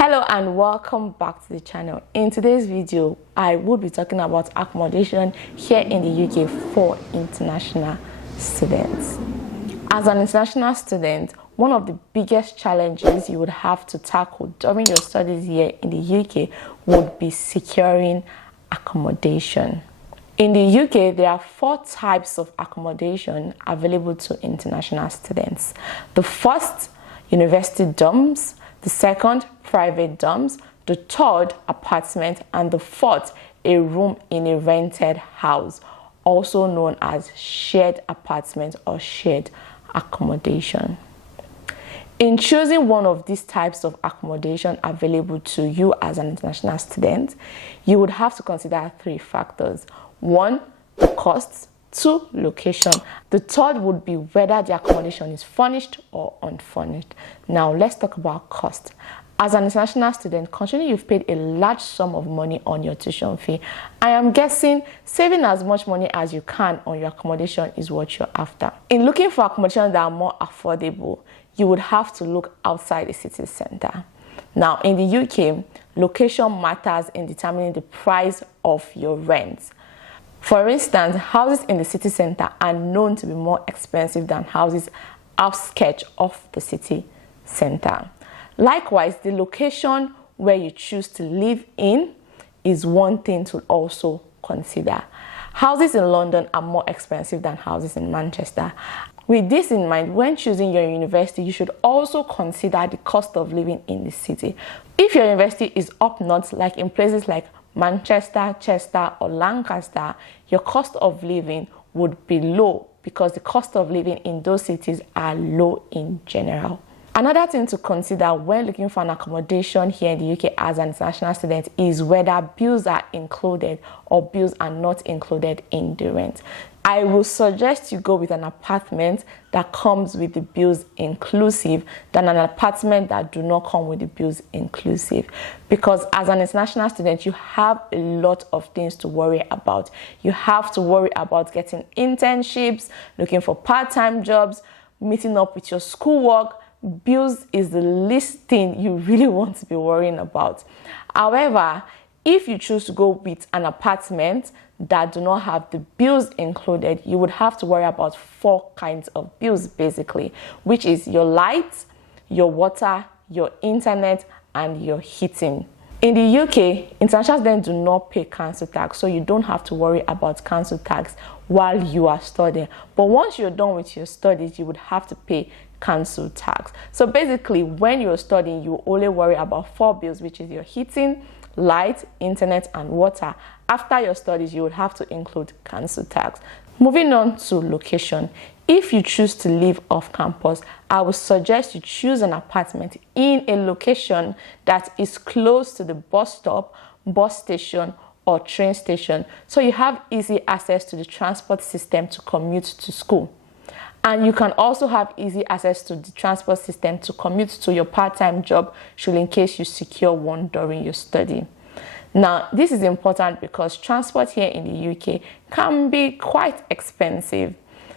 Hello and welcome back to the channel. In today's video, I will be talking about accommodation here in the UK for international students. As an international student, one of the biggest challenges you would have to tackle during your studies here in the UK would be securing accommodation. In the UK, there are 4 types of accommodation available to international students. The first, university dorms. The second, private dorms. The third, apartment. And the fourth, a room in a rented house, also known as shared apartment or shared accommodation. In choosing one of these types of accommodation available to you as an international student, you would have to consider 3 factors. 1, the costs. 2, location. The third would be whether the accommodation is furnished or unfurnished. Now let's talk about cost. As an international student, considering you've paid a large sum of money on your tuition fee, I am guessing saving as much money as you can on your accommodation is what you're after. In looking for accommodations that are more affordable, you would have to look outside the city center. Now, in the UK, location matters in determining the price of your rent. For instance, houses in the city center are known to be more expensive than houses outskirts of the city center. Likewise, the location where you choose to live in is one thing to also consider. Houses in London are more expensive than houses in Manchester. With this in mind, when choosing your university, you should also consider the cost of living in the city. If your university is up north, like in places like Manchester, Chester, or Lancaster, your cost of living would be low because the cost of living in those cities are low in general. Another thing to consider when looking for an accommodation here in the UK as an international student is whether bills are included or bills are not included in the rent. I will suggest you go with an apartment that comes with the bills inclusive than an apartment that do not come with the bills inclusive. Because as an international student, you have a lot of things to worry about. You have to worry about getting internships, looking for part-time jobs, meeting up with your schoolwork. Bills is the least thing you really want to be worrying about. However, if you choose to go with an apartment that do not have the bills included, you would have to worry about 4 kinds of bills basically, which is your light, your water, your internet, and your heating. In the UK, international students do not pay council tax, so you don't have to worry about council tax while you are studying. But once you're done with your studies, you would have to pay council tax. So basically, when you're studying, you only worry about 4 bills, which is your heating, light, internet, and water. After your studies, you would have to include council tax. Moving on to location. If you choose to live off campus, I would suggest you choose an apartment in a location that is close to the bus stop, bus station, or train station, so you have easy access to the transport system to commute to school. And you can also have easy access to the transport system to commute to your part-time job should in case you secure one during your study. Now, this is important because transport here in the UK can be quite expensive.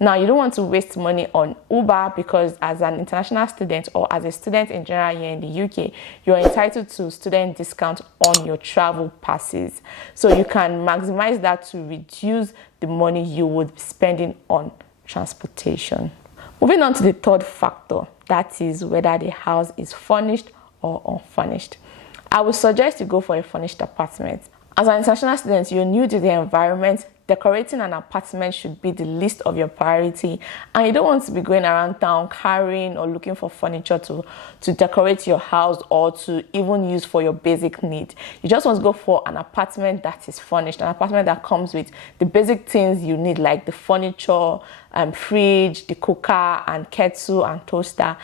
Now, you don't want to waste money on Uber because as an international student or as a student in general here in the UK, you're entitled to student discount on your travel passes. So you can maximize that to reduce the money you would be spending on transportation. Moving on to the third factor, that is whether the house is furnished or unfurnished. I would suggest you go for a furnished apartment. As an international student, you're new to the environment. Decorating an apartment should be the least of your priority, and you don't want to be going around town carrying or looking for furniture to decorate your house or to even use for your basic need. You just want to go for an apartment that is furnished, an apartment that comes with the basic things you need, like the furniture, fridge, the cooker and kettle and toaster,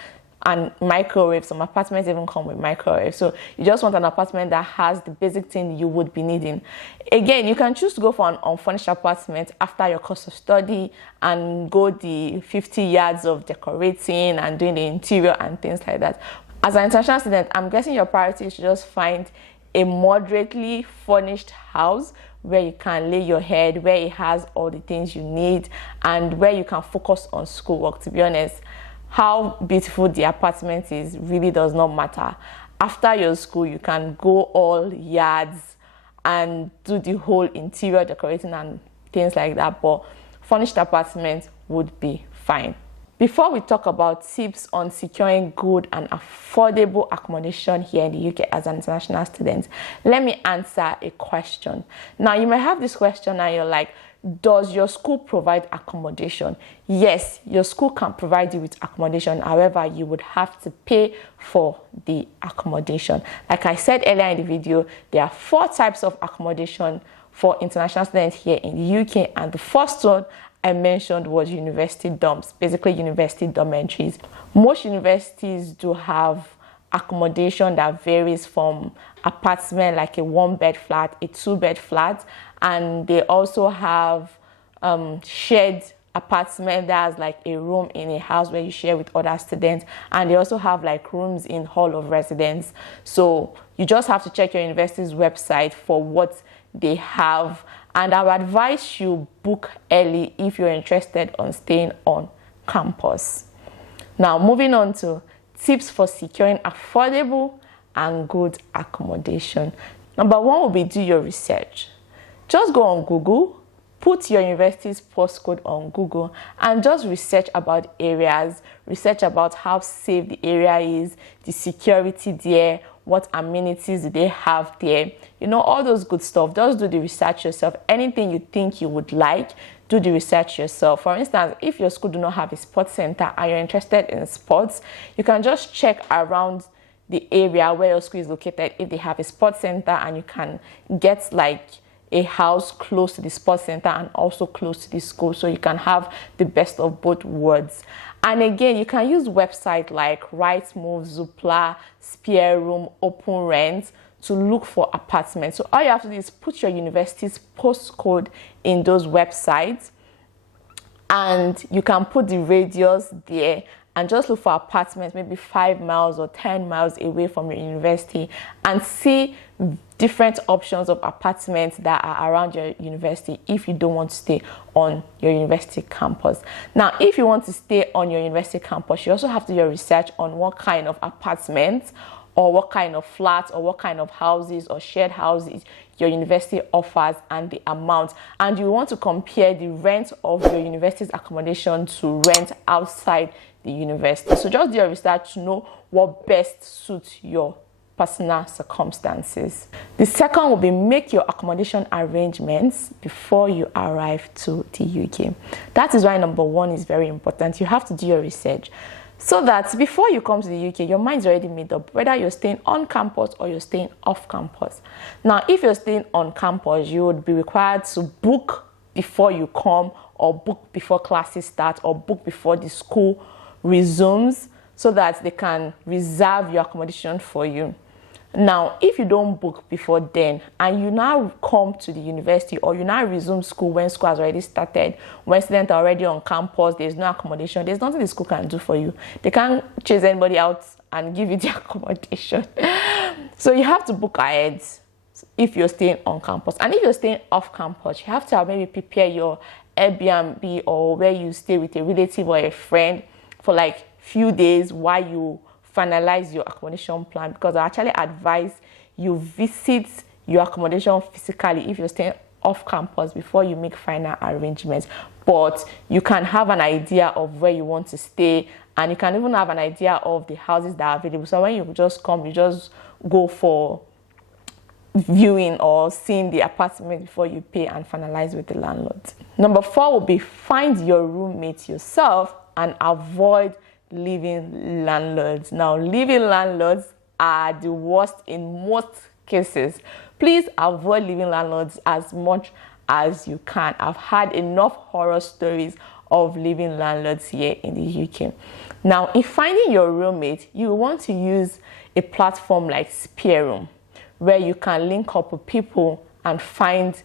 and microwave. Some apartments even come with microwave. So you just want an apartment that has the basic thing you would be needing. Again, you can choose to go for an unfurnished apartment after your course of study and go the 50 yards of decorating and doing the interior and things like that. As an international student, I'm guessing your priority is to just find a moderately furnished house where you can lay your head, where it has all the things you need, and where you can focus on schoolwork. To be honest, how beautiful the apartment is really does not matter. after your school, you can go all yards and do the whole interior decorating and things like that, but furnished apartments would be fine. Before we talk about tips on securing good and affordable accommodation here in the UK as an international student, let me answer a question. Now, you may have this question and you're like, does your school provide accommodation? Yes, your school can provide you with accommodation. However, you would have to pay for the accommodation. Like I said earlier in the video, there are 4 types of accommodation for international students here in the UK, and the first one I mentioned was university dorms, basically university dormitories. Most universities do have accommodation that varies from apartment, like a 1-bed flat, a 2-bed flat, and they also have shared apartment that's like a room in a house where you share with other students, and they also have like rooms in hall of residence. So you just have to check your university's website for what they have, and I would advise you book early if you're interested on staying on campus. Now, moving on to tips for securing affordable and good accommodation. Number 1 will be do your research. Just go on Google, put your university's postcode on Google, and just research about areas, research about how safe the area is, the security there, what amenities do they have there, all those good stuff. Just do the research yourself. Anything you think you would like, do the research yourself. For instance, if your school do not have a sports center and you're interested in sports, you can just check around the area where your school is located if they have a sports center, and you can get like a house close to the sports center and also close to the school, so you can have the best of both worlds. And again, you can use websites like Rightmove, Zoopla, SpareRoom, OpenRent to look for apartments. So all you have to do is put your university's postcode in those websites, and you can put the radius there and just look for apartments maybe 5 miles or 10 miles away from your university, and see different options of apartments that are around your university if you don't want to stay on your university campus. Now, if you want to stay on your university campus, you also have to do your research on what kind of apartments or what kind of flats or what kind of houses or shared houses your university offers and the amount. And you want to compare the rent of your university's accommodation to rent outside the university. So just do your research to know what best suits your personal circumstances. The second will be make your accommodation arrangements before you arrive to the UK. That is why number 1 is very important. You have to do your research so that before you come to the UK, your mind's already made up whether you're staying on campus or you're staying off campus. Now, if you're staying on campus, you would be required to book before you come, or book before classes start, or book before the school resumes, so that they can reserve your accommodation for you. Now, if you don't book before then, and you now come to the university, or you now resume school when school has already started, when students are already on campus, there's no accommodation, there's nothing the school can do for you. They can't chase anybody out and give you the accommodation. So you have to book ahead if you're staying on campus. And if you're staying off campus, you have to maybe prepare your Airbnb or where you stay with a relative or a friend for like few days while you finalize your accommodation plan, because I actually advise you visit your accommodation physically if you're staying off campus before you make final arrangements. But you can have an idea of where you want to stay, and you can even have an idea of the houses that are available. So when you just come, you just go for viewing or seeing the apartment before you pay and finalize with the landlord. Number 4 will be find your roommate yourself and avoid living landlords. Now, living landlords are the worst in most cases. Please avoid living landlords as much as you can. I've had enough horror stories of living landlords here in the UK. Now, in finding your roommate, you want to use a platform like SpareRoom, where you can link up with people and find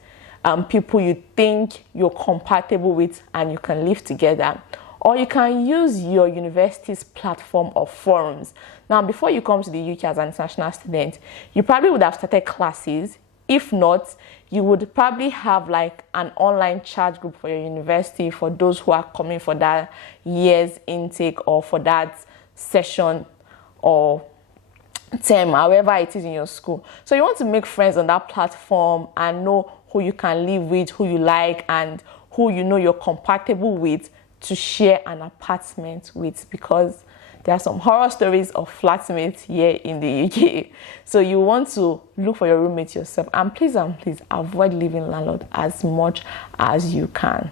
people you think you're compatible with and you can live together. Or you can use your university's platform of forums. Now, before you come to the UK as an international student, you probably would have started classes. If not, you would probably have like an online chat group for your university for those who are coming for that year's intake or for that session or term, however it is in your school. So you want to make friends on that platform and know who you can live with, who you like, and who you know you're compatible with to share an apartment with, because there are some horror stories of flatmates here in the UK. So you want to look for your roommate yourself, and please avoid leaving landlord as much as you can.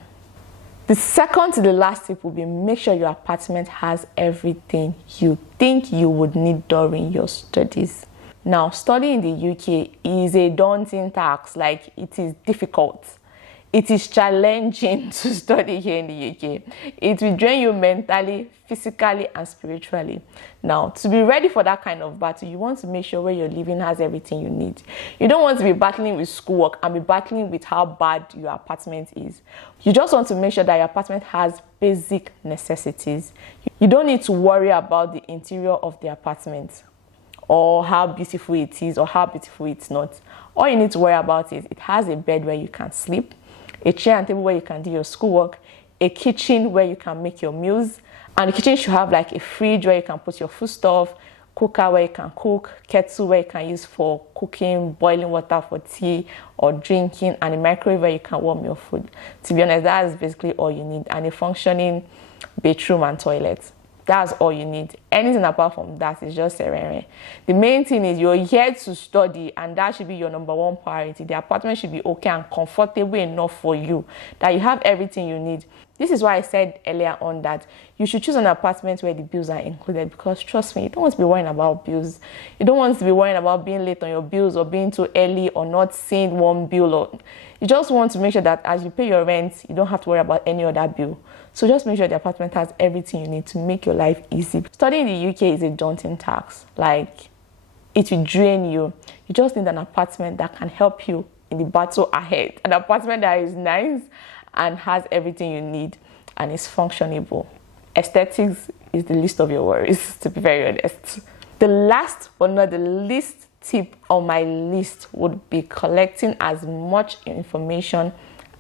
The second to the last tip will be make sure your apartment has everything you think you would need during your studies. Now, studying in the UK is a daunting task. Like, it is difficult. It is challenging to study here in the UK. It will drain you mentally, physically, and spiritually. Now, to be ready for that kind of battle, you want to make sure where you're living has everything you need. You don't want to be battling with schoolwork and be battling with how bad your apartment is. You just want to make sure that your apartment has basic necessities. You don't need to worry about the interior of the apartment, or how beautiful it is, or how beautiful it's not. All you need to worry about is it has a bed where you can sleep, a chair and table where you can do your schoolwork, a kitchen where you can make your meals, and the kitchen should have like a fridge where you can put your food stuff, cooker where you can cook, kettle where you can use for cooking, boiling water for tea or drinking, and a microwave where you can warm your food. To be honest, that is basically all you need, and a functioning bathroom and toilet. That's all you need. Anything apart from that is just serene. The main thing is you're here to study, and that should be your number one priority. The apartment should be okay and comfortable enough for you, that you have everything you need. This is why I said earlier on that you should choose an apartment where the bills are included, because trust me, you don't want to be worrying about bills. You don't want to be worrying about being late on your bills, or being too early, or not seeing one bill. Or you just want to make sure that as you pay your rent, you don't have to worry about any other bill. So just make sure the apartment has everything you need to make your life easy. Studying in the UK is a daunting task. Like, it will drain you. You just need an apartment that can help you in the battle ahead. An apartment that is nice and has everything you need and is functionable. Aesthetics is the least of your worries, to be very honest. The last but not the least tip on my list would be collecting as much information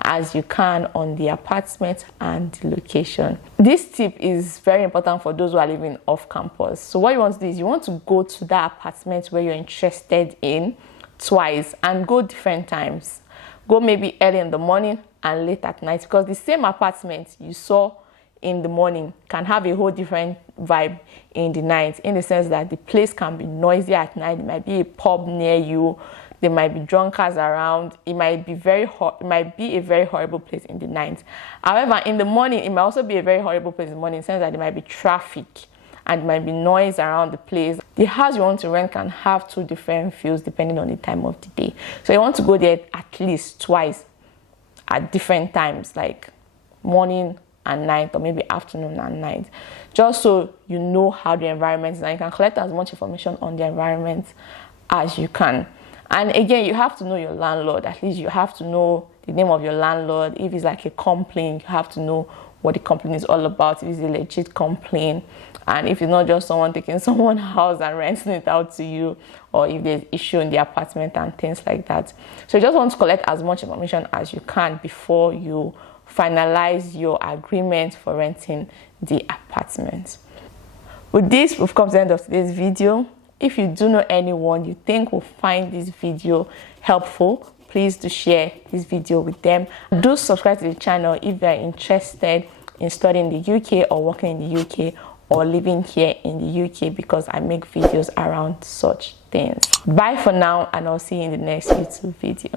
as you can on the apartment and the location. This tip is very important for those who are living off campus. So what you want to do is you want to go to that apartment where you're interested in twice, and go different times. Go maybe early in the morning and late at night, because the same apartment you saw in the morning can have a whole different vibe in the night, in the sense that the place can be noisy at night. It might be a pub near you, there might be drunkards around, it might be a very horrible place in the night. However, in the morning, it might also be a very horrible place in the morning, in the sense that there might be traffic and there might be noise around the place. The house you want to rent can have two different feels depending on the time of the day. So you want to go there at least twice at different times, like morning and night, or maybe afternoon and night, just so you know how the environment is, and you can collect as much information on the environment as you can. And again, you have to know your landlord. At least you have to know the name of your landlord. If it's like a complaint, you have to know what the complaint is all about, if it's a legit complaint, and if it's not just someone taking someone's house and renting it out to you, or if there's issue in the apartment and things like that. So you just want to collect as much information as you can before you finalize your agreement for renting the apartment. With this, we've come to the end of today's video. If you do know anyone you think will find this video helpful, please do share this video with them. Do subscribe to the channel if you are interested in studying in the UK, or working in the UK, or living here in the UK, because I make videos around such things. Bye for now, and I'll see you in the next YouTube video.